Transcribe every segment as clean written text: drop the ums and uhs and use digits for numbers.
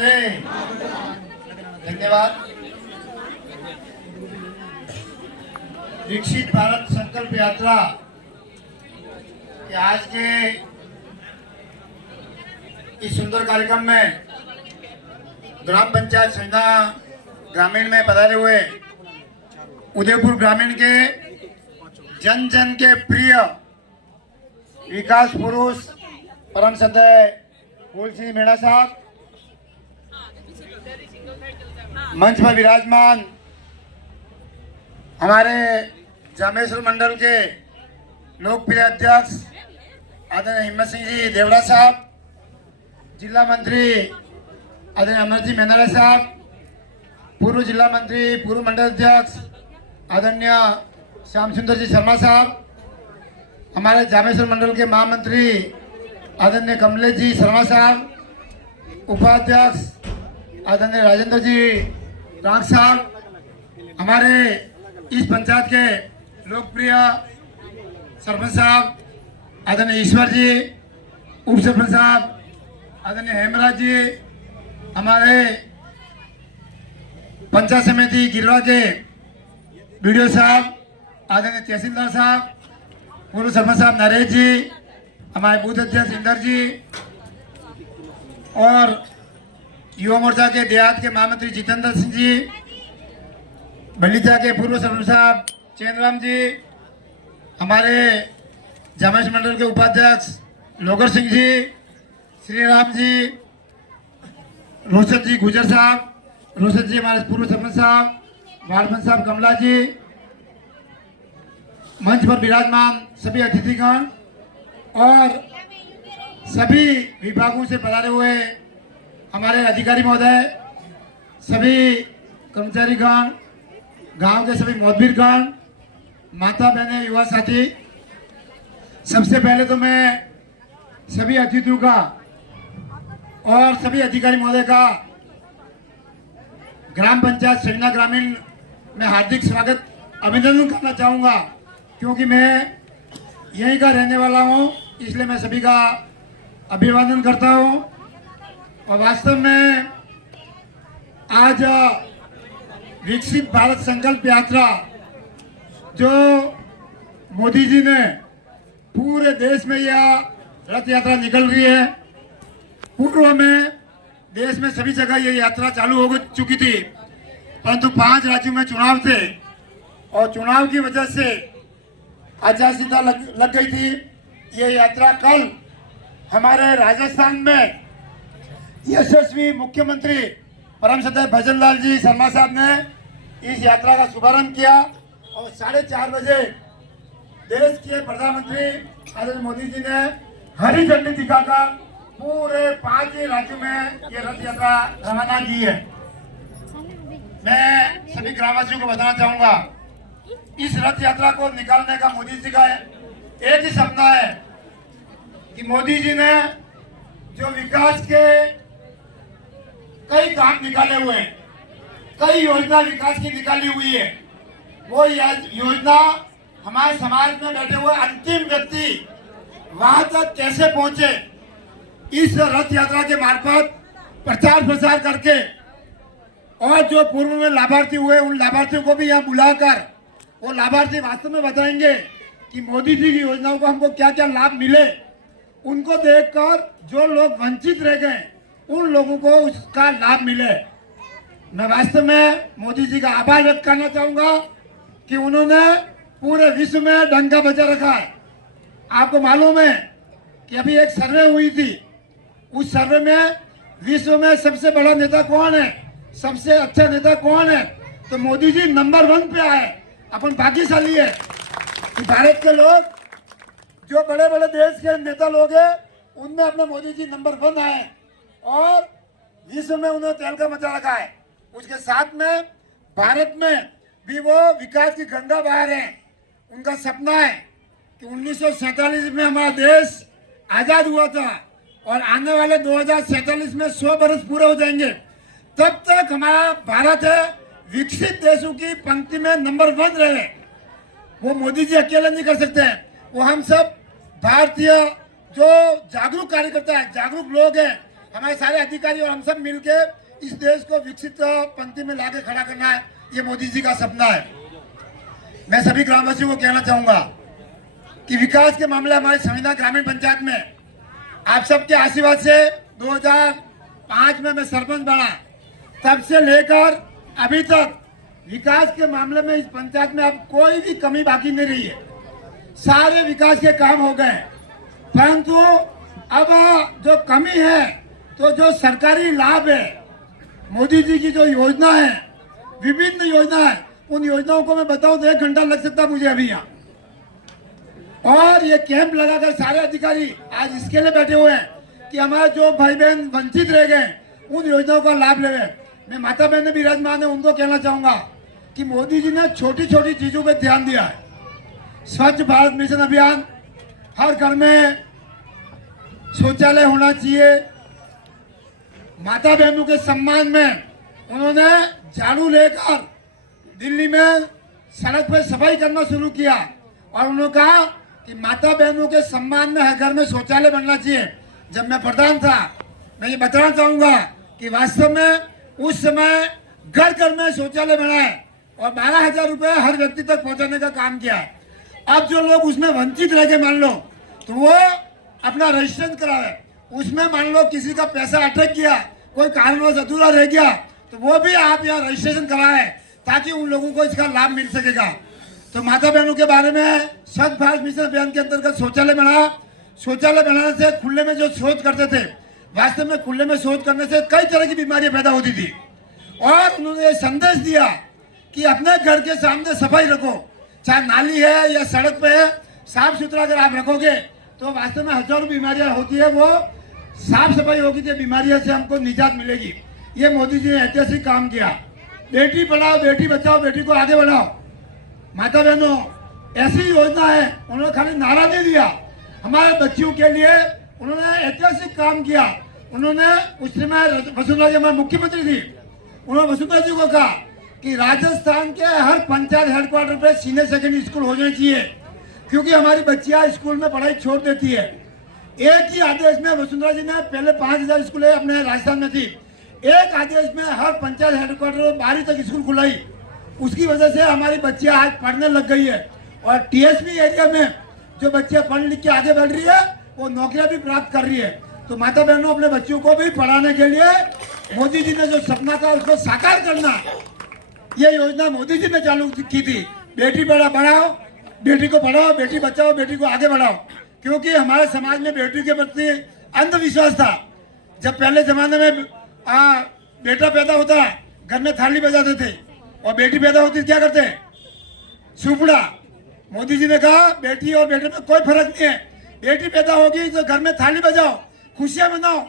माते। धन्यवाद। विकसित भारत संकल्प यात्रा के आज के इस सुंदर कार्यक्रम में ग्राम पंचायत संजना ग्रामीण में पधारे हुए उदयपुर ग्रामीण के जन जन के प्रिय विकास पुरुष परम श्रद्धेय फूल सिंह मीणा साहब, मंच पर विराजमान हमारे जामेश्वर मंडल के लोकप्रिय अध्यक्ष आदरणीय हिम्मत सिंह जी देवड़ा साहब, जिला मंत्री आदरणीय अमर जी मेनारा साहब, पूर्व जिला मंत्री पूर्व मंडल अध्यक्ष आदरणीय श्याम सुंदर जी शर्मा साहब, हमारे जामेश्वर मंडल के महामंत्री आदरणीय कमलेश जी शर्मा साहब, उपाध्यक्ष आदरणीय राजेंद्र जी राग साहब, हमारे इस पंचायत के लोकप्रिय सरपंच साहब आदरणीय ईश्वर जी, उप सरपंच साहब आदरणीय हेमराज जी, हमारे पंचायत समिति गिरवा के बीडीओ साहब आदरणीय तहसीलदार साहब, पूर्व सरपंच साहब नरेश जी, हमारे बूथ अध्यक्ष इंदर जी और युवा मोर्चा के देहात के महामंत्री जितेंद्र सिंह जी, बलीचा के पूर्व सरपंच साहब चैनराम जी, हमारे जामेश्वर मंडल के उपाध्यक्ष लोगर सिंह जी, श्री राम जी, रोशद जी गुजर साहब, रोशद जी हमारे पूर्व सरपंच साहब, वार्डमैन साहब कमला जी, मंच पर विराजमान सभी अतिथिगण और सभी विभागों से पधारे हुए हमारे अधिकारी महोदय, सभी कर्मचारीगण, गांव के सभी मोहब्बीरगण, माता बहनें, युवा साथी, सबसे पहले तो मैं सभी अतिथियों का और सभी अधिकारी महोदय का ग्राम पंचायत संजना ग्रामीण में हार्दिक स्वागत अभिनंदन करना चाहूँगा, क्योंकि मैं यहीं का रहने वाला हूँ, इसलिए मैं सभी का अभिवादन करता हूँ। और वास्तव में आज विकसित भारत संकल्प यात्रा जो मोदी जी ने पूरे देश में यह रथ यात्रा निकल रही है, पूर्व में देश में सभी जगह ये यात्रा चालू हो चुकी थी, परंतु 5 राज्यों में चुनाव थे और चुनाव की वजह से आचार संहिता लग गई थी। ये यात्रा कल हमारे राजस्थान में यशस्वी मुख्यमंत्री परम श्रद्धेय भजनलाल जी शर्मा साहब ने इस यात्रा का शुभारंभ किया और 4:30 बजे देश के प्रधानमंत्री आदरणीय मोदी जी ने हरी झंडी दिखाकर पूरे 5 राज्यों में ये रथ यात्रा रवाना की है। मैं सभी ग्रामवासियों को बताना चाहूंगा, इस रथ यात्रा को निकालने का मोदी जी का एक ही सपना है कि मोदी जी ने जो विकास के कई काम निकाले हुए हैं, कई योजना विकास की निकाली हुई है, वो योजना हमारे समाज में बैठे हुए अंतिम व्यक्ति वहां तक कैसे पहुंचे, इस रथ यात्रा के मार्फत प्रचार प्रसार करके और जो पूर्व में लाभार्थी हुए उन लाभार्थियों को भी यहाँ बुलाकर वो लाभार्थी वास्तव में बताएंगे कि मोदी जी की योजनाओं को हमको क्या क्या लाभ मिले, उनको देखकर जो लोग वंचित रह गए उन लोगों को उसका लाभ मिले। मैं वास्तव में मोदी जी का आभार व्यक्त करना चाहूंगा कि उन्होंने पूरे विश्व में डंका बजा रखा है। आपको मालूम है कि अभी एक सर्वे हुई थी, उस सर्वे में विश्व में सबसे बड़ा नेता कौन है, सबसे अच्छा नेता कौन है, तो मोदी जी नंबर 1 पे आए। अपन भाग्यशाली है कि भारत के लोग जो बड़े बड़े देश के नेता लोग हैं उनमें अपने मोदी जी नंबर 1 आए और विश्व में उन्होंने तहलका मचा रखा है। उसके साथ में भारत में भी वो विकास की गंगा बहा रहे हैं। उनका सपना है कि 1947 में हमारा देश आजाद हुआ था और आने वाले 2047 में 100 बरस पूरे हो जाएंगे, तब तक हमारा भारत है विकसित देशों की पंक्ति में नंबर 1 रहे। वो मोदी जी अकेले नहीं कर सकते हैं, वो हम सब भारतीय जो जागरूक कार्यकर्ता है, जागरूक लोग हैं, हमारे सारे अधिकारी और हम सब मिलके इस देश को विकसित पंक्ति में लाके खड़ा करना है, ये मोदी जी का सपना है। मैं सभी ग्रामवासियों को कहना चाहूंगा कि विकास के मामले हमारे संविधान ग्रामीण पंचायत में आप सबके आशीर्वाद से 2005 में मैं सरपंच बना, तब से लेकर अभी तक विकास के मामले में इस पंचायत में अब कोई भी कमी बाकी नहीं रही है। सारे विकास के काम हो गए, परंतु अब जो कमी है तो जो सरकारी लाभ है, मोदी जी की जो योजना है, विभिन्न योजना है, उन योजनाओं को मैं बताऊं तो 1 घंटा लग सकता मुझे अभी यहाँ। और ये कैंप लगाकर सारे अधिकारी आज इसके लिए बैठे हुए हैं कि हमारे जो भाई बहन वंचित रह गए उन योजनाओं का लाभ ले। मैं माता बहन भी विराजमान है, उनको कहना चाहूंगा कि मोदी जी ने छोटी छोटी चीजों पे ध्यान दिया है। स्वच्छ भारत मिशन अभियान, हर घर में शौचालय होना चाहिए। माता बहनों के सम्मान में उन्होंने झाड़ू लेकर दिल्ली में सड़क पर सफाई करना शुरू किया और उन्होंने कहा कि माता बहनों के सम्मान में हर घर में शौचालय बनना चाहिए। जब मैं प्रधान था, मैं ये बताना चाहूंगा कि वास्तव में उस समय घर घर में शौचालय बनाए और 12,000 रुपये हर व्यक्ति तक पहुंचाने का काम किया है। अब जो लोग उसमें वंचित रह गए, मान लो तो वो अपना रजिस्ट्रेशन करावे, उसमें मान लो किसी का पैसा अटक गया, कोई कारणवश अधूरा रह गया, तो वो भी आप यहाँ रजिस्ट्रेशन कराए ताकि उन लोगों को इसका लाभ मिल सकेगा। तो माता बहनों के बारे में स्वच्छ भारत मिशन अभियान के अंतर्गत शौचालय बनाया। शौचालय बनाने से खुले में जो शौच करते थे, वास्तव में खुले में शौच करने से कई तरह की बीमारियां पैदा होती थी और उन्होंने ये संदेश दिया कि अपने घर के सामने सफाई रखो, चाहे नाली है या सड़क पे है, साफ सुथरा अगर आप रखोगे तो वास्तव में हजारों बीमारियां होती है, वो साफ सफाई होगी तो बीमारियों से हमको निजात मिलेगी। ये मोदी जी ने ऐतिहासिक काम किया। बेटी पढ़ाओ, बेटी बचाओ, बेटी को आगे बढ़ाओ। माता बहनों, ऐसी योजना है, उन्होंने खाली नारा नहीं दिया, हमारे बच्चियों के लिए उन्होंने ऐतिहासिक काम किया। उन्होंने उस समय वसुंधरा जी हमारे मुख्यमंत्री थी, उन्होंने वसुंधरा जी को कहा कि राजस्थान के हर पंचायत हेडक्वार्टर पे सीनियर सेकेंडरी स्कूल हो जाना चाहिए, क्योंकि हमारी बच्चियां स्कूल में पढ़ाई छोड़ देती है। एक ही आदेश में वसुंधरा जी ने पहले 5,000 स्कूलें अपने राजस्थान में थी, एक आदेश में हर पंचायत हेडक्वार्टर में 12वीं तक स्कूल खुलाई। उसकी वजह से हमारी बच्चियां आज पढ़ने लग गई है और टीएसपी एरिया में जो बच्चियां पढ़ लिख के आगे बढ़ रही है वो नौकरियां भी प्राप्त कर रही है। तो माता बहनों, अपने बच्चों को भी पढ़ाने के लिए मोदी जी ने जो सपना था उसको साकार करना, ये योजना मोदी जी ने चालू की थी। बेटी पढ़ाओ, बेटी को पढ़ाओ, बेटी बचाओ, बेटी को आगे बढ़ाओ। क्योंकि हमारे समाज में बेटी के प्रति अंधविश्वास था। जब पहले जमाने में बेटा पैदा होता घर में थाली बजाते थे और बेटी पैदा होती क्या करते, सुपड़ा। मोदी जी ने कहा बेटी और बेटे में कोई फर्क नहीं है, बेटी पैदा होगी तो घर में थाली बजाओ, खुशियां मनाओ।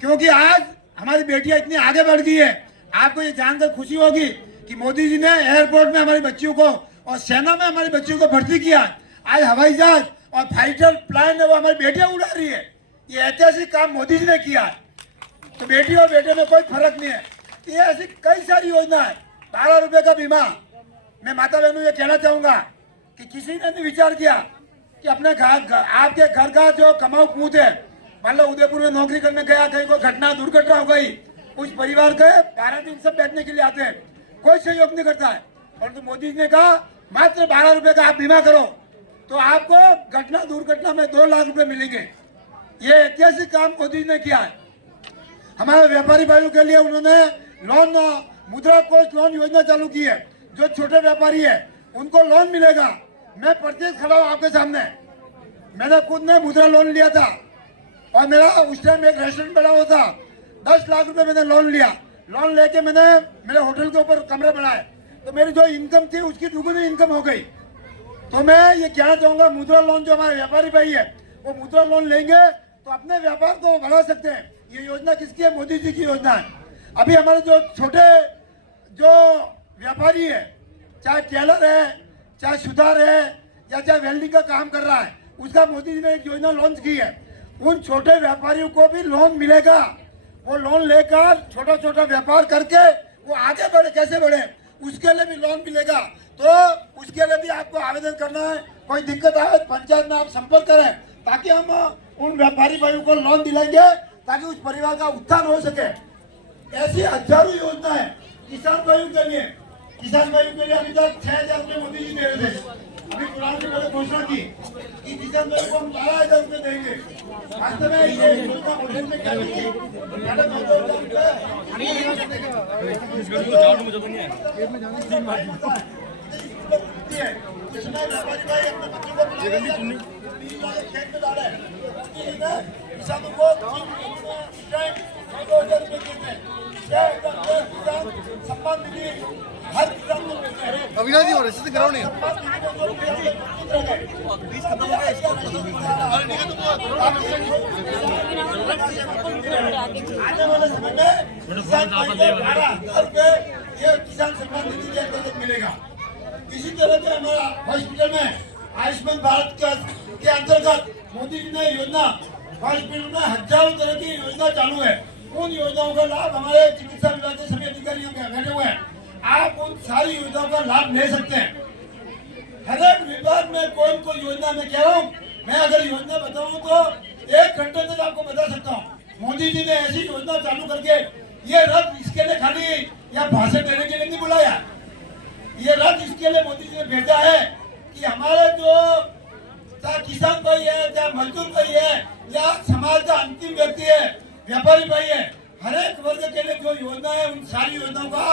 क्योंकि आज हमारी बेटियां इतनी आगे बढ़ गई है। आपको ये जानकर खुशी होगी कि मोदी जी ने एयरपोर्ट में हमारी बच्चियों को और सेना में हमारी बच्चियों को भर्ती किया। आज हवाई जहाज और फाइटर प्लेन है वो हमारी बेटियां उड़ा रही है। ये ऐतिहासिक काम मोदी जी ने किया है। तो बेटी और बेटे में कोई फर्क नहीं है। ये ऐसी कई सारी योजना है। 12 रुपए का बीमा। मैं माता बहनों ये कहना चाहूंगा कि किसी ने नहीं विचार किया कि अपने घर, आपके घर का जो कमाऊ पूत है, मान लो उदयपुर में नौकरी करने गया, कहीं कोई घटना दुर्घटना हो गई, उस परिवार के 12 दिन सब बैठने के लिए आते हैं, कोई सहयोग नहीं करता है। और तो मोदी जी ने कहा मात्र 12 रुपए का आप बीमा करो तो आपको घटना दुर्घटना में 2 लाख रुपए मिलेंगे। ये ऐतिहासिक काम मोदी जी ने किया है। हमारे व्यापारी भाइयों के लिए उन्होंने लोन, मुद्रा कोष लोन योजना चालू की है। जो छोटे व्यापारी है उनको लोन मिलेगा। मैं प्रत्यक्ष खड़ा हूँ आपके सामने, मैंने खुद ने मुद्रा लोन लिया था और मेरा उस टाइम एक रेस्टोरेंट बना हुआ था। 10 लाख रुपए मैंने लोन लिया। लोन लेके मैंने मेरे होटल के ऊपर कमरे बनाए, तो मेरी जो इनकम थी उसकी दुगुनी इनकम हो गई। तो मैं ये कहना चाहूंगा, मुद्रा लोन जो हमारे व्यापारी भाई है वो मुद्रा लोन लेंगे तो अपने व्यापार को बढ़ा सकते हैं। ये योजना किसकी है? मोदी जी की योजना है। अभी हमारे जो छोटे जो व्यापारी है, चाहे टेलर है, चाहे सुधार है या चाहे वेल्डिंग का काम कर रहा है, उसका मोदी जी ने एक योजना लॉन्च की है। उन छोटे व्यापारियों को भी लोन मिलेगा। वो लोन लेकर छोटा छोटा व्यापार करके वो आगे बढ़े, कैसे बढ़े, उसके लिए भी लोन मिलेगा। तो उसके लिए भी आपको आवेदन करना है। कोई दिक्कत आए पंचायत में आप संपर्क करें ताकि हम उन व्यापारी भाइयों को लोन दिलाएंगे ताकि उस परिवार का उत्थान हो सके। ऐसी हजारों योजनाएं किसान भाइयों के लिए अभी तक 6,000 रुपये मोदी जी दे रहे थे। अभी चुनाव से पहले घोषणा की कि किसान भाइयों को हम 12,000 रुपये देंगे। वास्तव में ये योजना घोषणा में क्या थी? इसमें व्यापारी भाई अपने बच्चों को खेत में डाले, किसानों को 2,000 रुपये देते हैं। किसान सम्मान निधि हर किसान को मिलते हैं। अविनाश जी और रसीद कराओ नहीं आने वाले समय में किसान भाई को 12,000 रुपये ये किसान सम्मान निधि के अंतर्गत मिलेगा। इसी तरह से हमारा हॉस्पिटल में आयुष्मान भारत के अंतर्गत मोदी जी ने योजना हॉस्पिटल में हजारों तरह की योजना चालू है। उन योजनाओं का लाभ हमारे चिकित्सा विभाग के सभी अधिकारी बैठे हुए हैं। आप उन सारी योजनाओं का लाभ ले सकते हैं। हर एक विभाग में कोई कोई योजना में कह रहा हूँ, मैं अगर योजना बताऊँ तो 1 घंटे तक आपको बता सकता हूँ। मोदी जी ने ऐसी योजना चालू करके ये रथ इसके लिए खाली या भाषण देने के लिए नहीं बुलाया। ये रथ इसके लिए मोदी जी ने भेजा है कि हमारे जो चाहे किसान भाई है, चाहे मजदूर भाई है, या समाज का अंतिम व्यक्ति है, व्यापारी भाई है, हर एक वर्ग के लिए जो योजना है उन सारी योजनाओं का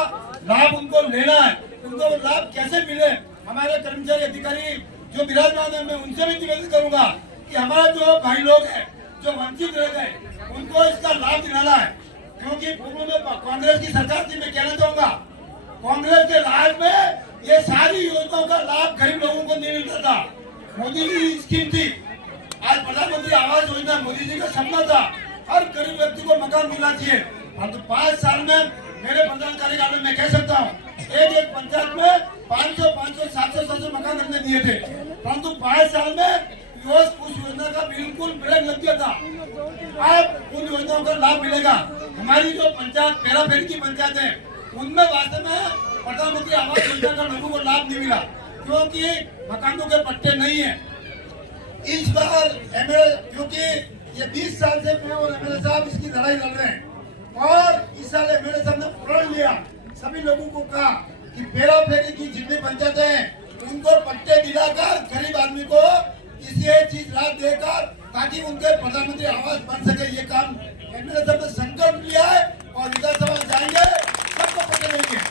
लाभ उनको लेना है। उनको लाभ कैसे मिले, हमारे कर्मचारी अधिकारी जो विराजमान है मैं उनसे भी निवेदन करूंगा कि हमारे जो भाई लोग हैं जो वंचित रह गए उनको इसका लाभ दिलाना है। क्योंकि पूर्व में कांग्रेस की सरकार थी, मैं कहना चाहूंगा कांग्रेस के राज में ये सारी योजनाओं का लाभ गरीब लोगों को नहीं मिलता था। मोदी जी की स्कीम थी। आज प्रधानमंत्री आवास योजना मोदी जी का सपना था, हर गरीब व्यक्ति को मकान मिलना चाहिए। परंतु 5 साल में मेरे प्रधान कार्यकाल में मैं कह सकता हूँ एक पंचायत में 500, 700 मकान हमने दिए थे। परंतु 5 साल में उस योजना का बिल्कुल ब्रेक लग गया था। अब उन योजनाओं का लाभ मिलेगा। हमारी जो पंचायत पेरा फेरी की पंचायत है उनमें वास्तव में प्रधानमंत्री आवास योजना का लोगों को लाभ नहीं मिला क्योंकि मकानों के पट्टे नहीं है। इस बार क्योंकि ये 20 साल से मैं और एमएलए साहब इसकी लड़ाई लड़ रहे हैं और इस साल एमएलए साहब ने प्रण लिया, सभी लोगों को कहा कि पेरा फेरी की जितनी पंचायतें हैं उनको पट्टे दिलाकर गरीब आदमी को ये चीज लाभ देकर ताकि उनके प्रधानमंत्री आवास बन सके। ये काम एमएलए साहब ने संकल्प लिया है और विधानसभा जाएंगे, सबको पट्टे देंगे।